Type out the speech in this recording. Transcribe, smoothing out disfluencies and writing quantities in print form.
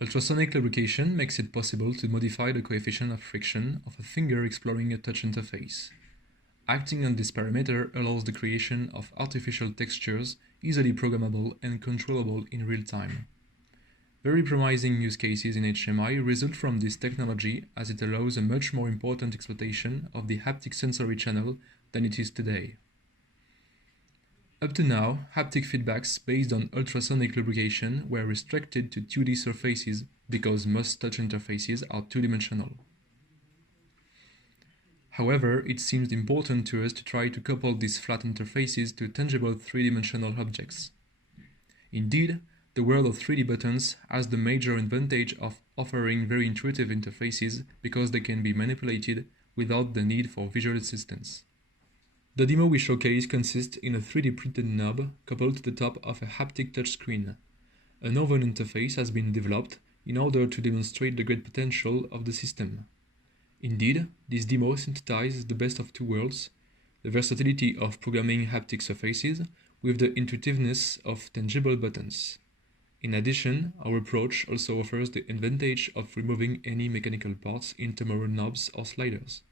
Ultrasonic lubrication makes it possible to modify the coefficient of friction of a finger exploring a touch interface. Acting on this parameter allows the creation of artificial textures easily programmable and controllable in real time. Very promising use cases in HMI result from this technology, as it allows a much more important exploitation of the haptic sensory channel than it is today. Up to now, haptic feedbacks based on ultrasonic lubrication were restricted to 2D surfaces because most touch interfaces are two-dimensional. However, it seems important to us to try to couple these flat interfaces to tangible three-dimensional objects. Indeed, the world of 3D buttons has the major advantage of offering very intuitive interfaces because they can be manipulated without the need for visual assistance. The demo we showcase consists in a 3D printed knob coupled to the top of a haptic touchscreen. A novel interface has been developed in order to demonstrate the great potential of the system. Indeed, this demo synthesizes the best of two worlds, the versatility of programming haptic surfaces with the intuitiveness of tangible buttons. In addition, our approach also offers the advantage of removing any mechanical parts in tomorrow knobs or sliders.